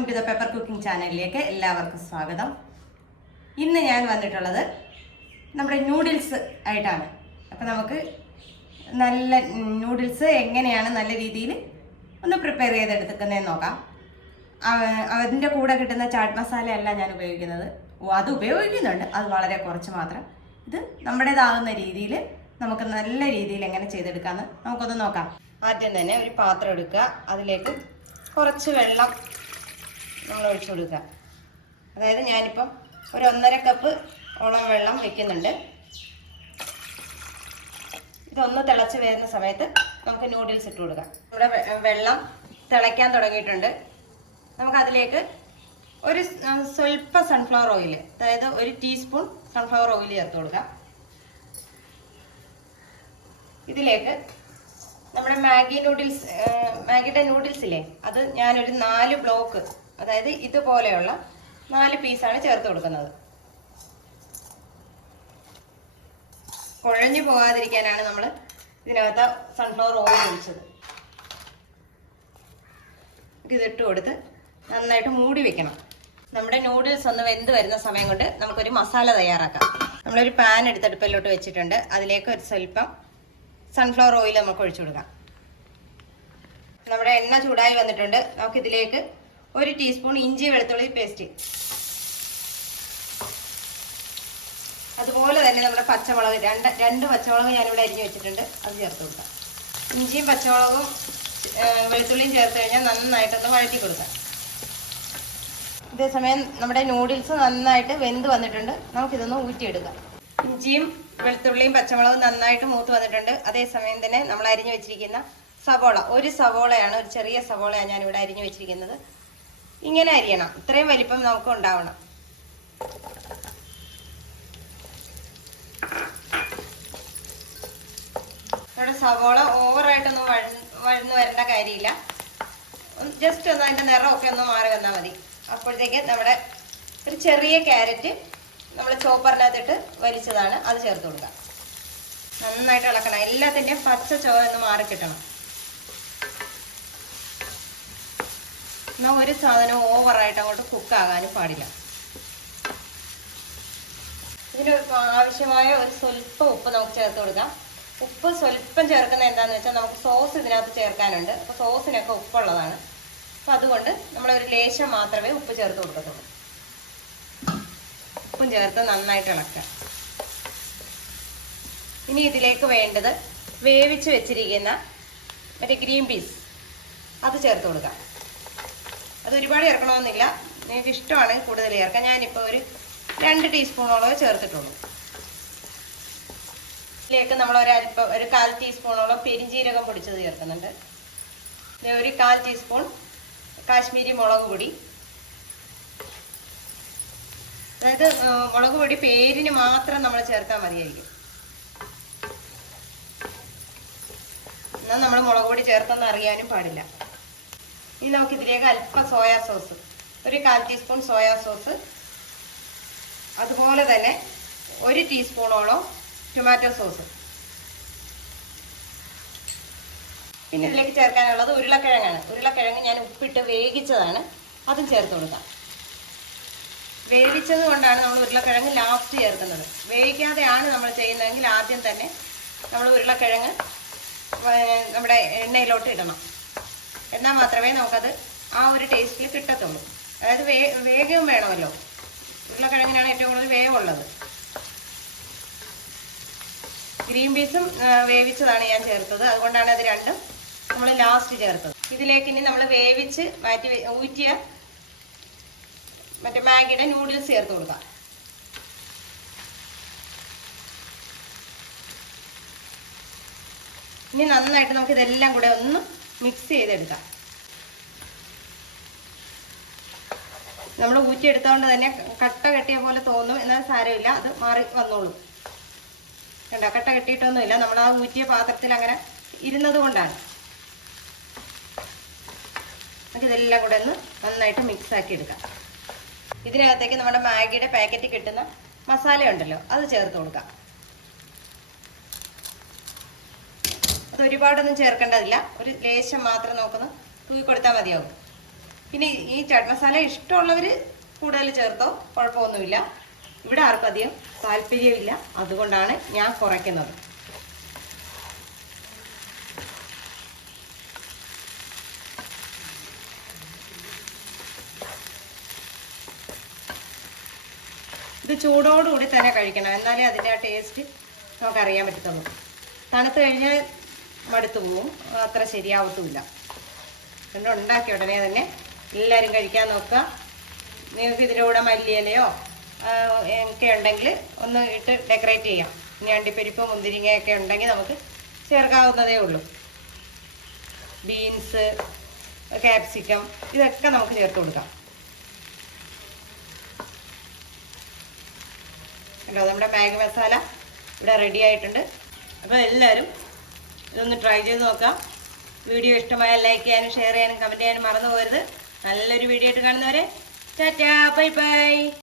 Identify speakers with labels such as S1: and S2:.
S1: Welcome to the pepper cooking ചാനലിലേക്ക് എല്ലാവർക്കും സ്വാഗതം. ഇന്ന് ഞാൻ വന്നിട്ടുള്ളത് നമ്മുടെ ന്യൂഡിൽസ് ആയിട്ടാണ്. അപ്പോൾ നമുക്ക് നല്ല ന്യൂഡിൽസ് എങ്ങനെയാണ് നല്ല രീതിയിൽ ഒന്ന് പ്രിപ്പയർ ചെയ്തെടുക്കുന്നതെന്ന് നോക്കാം. അതിന്റെ കൂടെ കിട്ടുന്ന ചാട്ട് മസാല അല്ല ഞാൻ ഉപയോഗിക്കുന്നത്. അത് ഉപയോഗിക്കുന്നുണ്ട്. അത് വളരെ കുറച്ച് മാത്രം. ഇത് നമ്മുടേതാകുന്ന രീതിയിൽ നമുക്ക് നല്ല രീതിയിൽ എങ്ങനെ ചെയ്തെടുക്കാമെന്ന് നമുക്കൊന്ന് നോക്കാം. ആദ്യം തന്നെ ഒരു പാത്രം എടുക്കുക. അതിലേക്ക് കുറച്ച് വെള്ളം നമ്മൾ ഒഴിച്ചു കൊടുക്കുക. അതായത് ഞാനിപ്പം ഒരു ഒന്നര കപ്പ് ഓളം വെള്ളം വെക്കുന്നുണ്ട്. ഇതൊന്ന് തിളച്ച് വരുന്ന സമയത്ത് നമുക്ക് നൂഡിൽസ് ഇട്ട് കൊടുക്കാം. നമ്മുടെ വെള്ളം തിളയ്ക്കാൻ തുടങ്ങിയിട്ടുണ്ട്. നമുക്കതിലേക്ക് ഒരു സ്വൽപ്പ സൺഫ്ലവർ ഓയിൽ അതായത് ഒരു ടീസ്പൂൺ സൺഫ്ലവർ ഓയിൽ ചേർത്ത് കൊടുക്കാം. ഇതിലേക്ക് നമ്മുടെ മാഗി നൂഡിൽസ് മാഗിയുടെ നൂഡിൽസ് ഇല്ലേ? അത് ഞാനൊരു നാല് ബ്ലോക്ക് അതായത് ഇതുപോലെയുള്ള നാല് പീസാണ് ചേർത്ത് കൊടുക്കുന്നത്. കുഴഞ്ഞു പോകാതിരിക്കാനാണ് നമ്മൾ ഇതിനകത്ത് സൺഫ്ലവർ ഓയിൽ ഒഴിച്ചത്. ഇതിട്ട് കൊടുത്ത് നന്നായിട്ട് മൂടി വെക്കണം. നമ്മുടെ നൂഡിൽസ് ഒന്ന് വെന്ത് വരുന്ന സമയം കൊണ്ട് നമുക്കൊരു മസാല തയ്യാറാക്കാം. നമ്മളൊരു പാൻ എടുത്ത് അടുപ്പിലോട്ട് വെച്ചിട്ടുണ്ട്. അതിലേക്ക് ഒരു സ്വല്പം സൺഫ്ലവർ ഓയിൽ നമുക്ക് ഒഴിച്ചു കൊടുക്കാം. നമ്മുടെ എണ്ണ ചൂടായി വന്നിട്ടുണ്ട്. നമുക്ക് ഇതിലേക്ക് ഒരു ടീസ്പൂൺ ഇഞ്ചി വെളുത്തുള്ളി പേസ്റ്റ് അതുപോലെ തന്നെ നമ്മുടെ പച്ചമുളക് രണ്ട് രണ്ട് പച്ചമുളക് ഞാനിവിടെ അരിഞ്ഞു വെച്ചിട്ടുണ്ട്. അത് ചേർത്ത് കൊടുക്കാം. ഇഞ്ചിയും പച്ചമുളകും വെളുത്തുള്ളിയും ചേർത്ത് കഴിഞ്ഞാൽ നന്നായിട്ടൊന്ന് വഴറ്റി കൊടുക്കാം. ഇതേസമയം നമ്മുടെ നൂഡിൽസ് നന്നായിട്ട് വെന്ത് വന്നിട്ടുണ്ട്. നമുക്കിതൊന്ന് ഊറ്റിയെടുക്കാം. ഇഞ്ചിയും വെളുത്തുള്ളിയും പച്ചമുളകും നന്നായിട്ട് മൂത്ത് വന്നിട്ടുണ്ട്. അതേസമയം തന്നെ നമ്മൾ അരിഞ്ഞു വെച്ചിരിക്കുന്ന സവോള. ഒരു സവോളയാണ് ഒരു ചെറിയ സവോളയാണ് ഞാനിവിടെ അരിഞ്ഞു വെച്ചിരിക്കുന്നത്. ഇങ്ങനെ അരിയണം. ഇത്രയും വലിപ്പം നമുക്ക് ഉണ്ടാവണം. നമ്മുടെ സവോള ഓവറായിട്ടൊന്നും വഴന്ന് വഴന്നു വരേണ്ട കാര്യമില്ല. ജസ്റ്റ് ഒന്ന് അതിന്റെ നിറമൊക്കെ ഒന്ന് മാറി വന്നാൽ മതി. അപ്പോഴത്തേക്ക് നമ്മുടെ ഒരു ചെറിയ ക്യാരറ്റ് നമ്മൾ ചോപ്പറിനകത്തിട്ട് വലിച്ചതാണ്. അത് ചേർത്ത് കൊടുക്കുക നന്നായിട്ട് ഇളക്കണം. എല്ലാത്തിന്റെയും പച്ച ചോ ഒന്ന് മാറി കിട്ടണം. എന്നാൽ ഒരു സാധനം ഓവറായിട്ട് അങ്ങോട്ട് കുക്കാകാനും പാടില്ല. ഇതിന് ആവശ്യമായ ഒരു സ്വല്പം ഉപ്പ് നമുക്ക് ചേർത്ത് കൊടുക്കാം. ഉപ്പ് സ്വല്പം ചേർക്കുന്നത് എന്താണെന്ന് വെച്ചാൽ നമുക്ക് സോസ് ഇതിനകത്ത് ചേർക്കാനുണ്ട്. അപ്പോൾ സോസിനൊക്കെ ഉപ്പുള്ളതാണ്. അപ്പോൾ അതുകൊണ്ട് നമ്മളൊരു ലേശം മാത്രമേ ഉപ്പ് ചേർത്ത് കൊടുക്കത്തുള്ളൂ. ഉപ്പും ചേർത്ത് നന്നായിട്ട് ഇളക്കുക. ഇനി ഇതിലേക്ക് വേണ്ടത് വേവിച്ച് വെച്ചിരിക്കുന്ന മറ്റേ ഗ്രീൻ പീസ് അത് ചേർത്ത് കൊടുക്കാം. അത് ഒരുപാട് ചേർക്കണമെന്നില്ല. നിങ്ങൾക്ക് ഇഷ്ടമാണെങ്കിൽ കൂടുതൽ ചേർക്കാം. ഞാനിപ്പോൾ ഒരു രണ്ട് ടീസ്പൂണോളം ചേർത്തിട്ടുള്ളൂ. ഇതിലേക്ക് നമ്മൾ ഒരു അല്പം ഒരു കാൽ ടീസ്പൂണോളം പെരിഞ്ജീരകം പൊടിച്ചത് ചേർക്കുന്നുണ്ട്. ഒരു കാൽ ടീസ്പൂൺ കാശ്മീരി മുളക് പൊടി. അതായത് മുളക് പൊടി പേരിന് മാത്രം നമ്മൾ ചേർത്താൽ മതിയായിരിക്കും. എന്നാൽ നമ്മൾ മുളക് പൊടി ചേർത്തെന്ന് അറിയാനും പാടില്ല. ഇനി നമുക്ക് ഇതിലേക്ക് അല്പം സോയാ സോസ് ഒരു കാൽ ടീസ്പൂൺ സോയാ സോസ് അതുപോലെ തന്നെ ഒരു ടീസ്പൂണോളം ടൊമാറ്റോ സോസ് പിന്നെ ഇതിലേക്ക് ചേർക്കാനുള്ളത് ഉരുളക്കിഴങ്ങാണ്. ഉരുളക്കിഴങ്ങ് ഞാൻ ഉപ്പിട്ട് വേവിച്ചതാണ്. അതും ചേർത്ത് കൊടുക്കാം. വേവിച്ചത് കൊണ്ടാണ് നമ്മൾ ഉരുളക്കിഴങ്ങ് ലാസ്റ്റ് ചേർക്കുന്നത്. വേവിക്കാതെയാണ് നമ്മൾ ചെയ്യുന്നതെങ്കിൽ ആദ്യം തന്നെ നമ്മൾ ഉരുളക്കിഴങ്ങ് നമ്മുടെ എണ്ണയിലോട്ട് ഇടണം. എന്നാൽ മാത്രമേ നമുക്കത് ആ ഒരു ടേസ്റ്റിൽ കിട്ടത്തുള്ളൂ. അതായത് വേ വേഗവും വേണമല്ലോ. ഉരുളക്കിഴങ്ങിനാണ് ഏറ്റവും കൂടുതൽ വേവുള്ളത്. ഗ്രീൻ പീസും വേവിച്ചതാണ് ഞാൻ ചേർത്തത്. അതുകൊണ്ടാണ് അത് രണ്ടും നമ്മൾ ലാസ്റ്റ് ചേർത്തത്. ഇതിലേക്ക് ഇനി നമ്മൾ വേവിച്ച് മാറ്റി ഊറ്റിയ മറ്റേ മാഗിയുടെ നൂഡിൽസ് ചേർത്ത് കൊടുക്കാം. ഇനി നന്നായിട്ട് നമുക്ക് ഇതെല്ലാം കൂടെ ഒന്ന് മിക്സ് ചെയ്തെടുക്കാം. നമ്മൾ ഊറ്റിയെടുത്തോണ്ട് തന്നെ കട്ട കെട്ടിയ പോലെ തോന്നും എന്നാൽ സാരമില്ല അത് മാറി വന്നോളും. കണ്ട കട്ട കെട്ടിയിട്ടൊന്നുമില്ല. നമ്മൾ ആ ഊറ്റിയ പാത്രത്തിൽ അങ്ങനെ ഇരുന്നത് കൊണ്ടാണ്. നമുക്ക് ഇതെല്ലാം കൂടെ ഒന്ന് നന്നായിട്ട് മിക്സ് ആക്കി എടുക്കാം. ഇതിനകത്തേക്ക് നമ്മുടെ മാഗിയുടെ പാക്കറ്റ് കിട്ടുന്ന മസാല ഉണ്ടല്ലോ അത് ചേർത്ത് കൊടുക്കാം. അത് ഒരുപാടൊന്നും ചേർക്കേണ്ടതില്ല. ഒരു ലേശം മാത്രം നമുക്കൊന്ന് തൂക്കി കൊടുത്താൽ മതിയാവും. പിന്നെ ഈ ചാട്ട് മസാല ഇഷ്ടമുള്ളവർ കൂടുതൽ ചേർത്തോ? കുഴപ്പമൊന്നുമില്ല. ഇവിടെ ആർക്കും അധികം താല്പര്യമില്ല. അതുകൊണ്ടാണ് ഞാൻ കുറയ്ക്കുന്നത്. ഇത് ചൂടോടുകൂടി തന്നെ കഴിക്കണം. എന്നാലേ അതിന്റെ ആ ടേസ്റ്റ് നമുക്ക് അറിയാൻ പറ്റത്തുള്ളൂ. തണുത്ത് കഴിഞ്ഞാൽ മടുത്തു പോവും. അത്ര ശരിയാവത്തുമില്ല. എന്നിട്ട് ഉണ്ടാക്കിയ ഉടനെ തന്നെ. എല്ലാവരും കഴിക്കാൻ നോക്കുക. നിങ്ങൾക്ക് ഇതിന്റെ കൂടെ മല്ലിയിലയോ ഒക്കെ ഉണ്ടെങ്കിൽ ഒന്ന് ഇട്ട് ഡെക്കറേറ്റ് ചെയ്യാം. ഇനി അണ്ടിപ്പരിപ്പ് മുന്തിരിങ്ങയൊക്കെ ഉണ്ടെങ്കിൽ നമുക്ക് ചേർക്കാവുന്നതേ ഉള്ളൂ. ബീൻസ് ക്യാപ്സിക്കം ഇതൊക്കെ നമുക്ക് ചേർത്ത് കൊടുക്കാം. കണ്ടോ? നമ്മുടെ മാഗി മസാല ഇവിടെ റെഡി ആയിട്ടുണ്ട്. അപ്പോൾ എല്ലാവരും ഇതൊന്ന് ട്രൈ ചെയ്ത് നോക്കാം. വീഡിയോ ഇഷ്ടമായ ലൈക്ക് ചെയ്യാനും ഷെയർ ചെയ്യാനും കമന്റ് ചെയ്യാനും മറന്നു പോകരുത്. നല്ലൊരു വീഡിയോ ആയിട്ട് കാണുന്നവരെ ടാറ്റാ ബൈ ബൈ